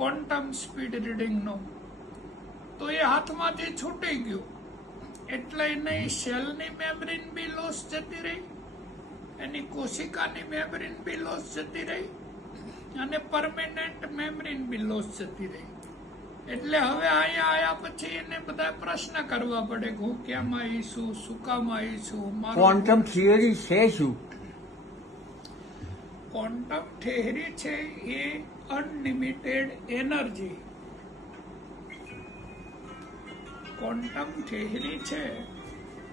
Quantum speed રીડિંગનો તો એ હાથમાંથી છૂટી ગયું. એટલે એને સેલની મેમરીન બી લોસ જતી રહી. એની કોશિકાની મેમરીન બી લોસ જતી રહી. અને પરમેનન્ટ મેમરીન બી લોસ જતી રહી. એટલે હવે અહીંયા આવ્યા પછી એને બધા પ્રશ્ન કરવા પડે કે હું ક્યાં આવીશું, શું કામ આવી છું ક્વોન્ટમ થિયરી છે શું? ક્વોન્ટમ થિયરી છે એ અનલિમિટેડ એનર્જી ક્વોન્ટમ થિયરી છે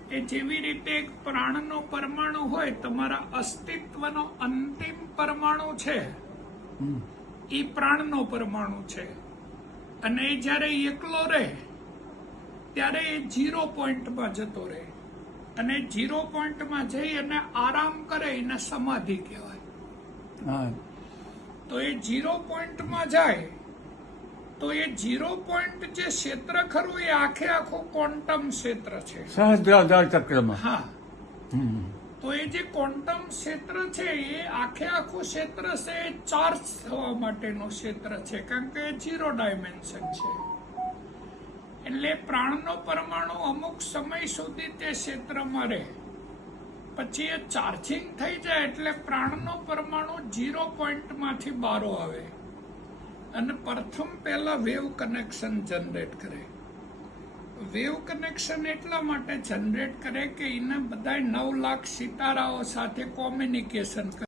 એ જેવી રીતે એક પ્રાણનો પરમાણુ હોય તમારા અસ્તિત્વનો અંતિમ પરમાણુ છે. એ પ્રાણનો પરમાણુ છે. અને એ જ્યારે એકલો રહે ત્યારે એ ઝીરો પોઈન્ટમાં જતો રહે. અને ઝીરો પોઈન્ટમાં જઈ અને આરામ કરે એને સમાધિ કહેવાય. તો એ ઝીરો પોઈન્ટમાં જાય તો એ ઝીરો પોઈન્ટ જે ક્ષેત્ર ખરું એ આખે આખું ક્વોન્ટમ ક્ષેત્ર છે. સહસ્ત્રાધાર ચક્રમાં. હા. તો એ જે ક્વોન્ટમ ક્ષેત્ર છે એ આખે આખું ક્ષેત્ર છે એ ચાર્જ થવા માટેનું ક્ષેત્ર છે કારણ કે એ ઝીરો ડાયમેન્શન છે. એટલે પ્રાણનો પરમાણુ અમુક સમય સુધી તે ક્ષેત્રમાં રહે. પછી એ ચાર્જિંગ થઈ જાય એટલે પ્રાણનો પરમાણુ ઝીરો પોઈન્ટમાંથી બારો આવે. અને પ્રથમ પહેલા વેવ કનેક્શન જનરેટ કરે. વેવ કનેક્શન એટલા માટે જનરેટ કરે કે એને બધા નવ લાખ સિતારાઓ સાથે કોમ્યુનિકેશન કરે.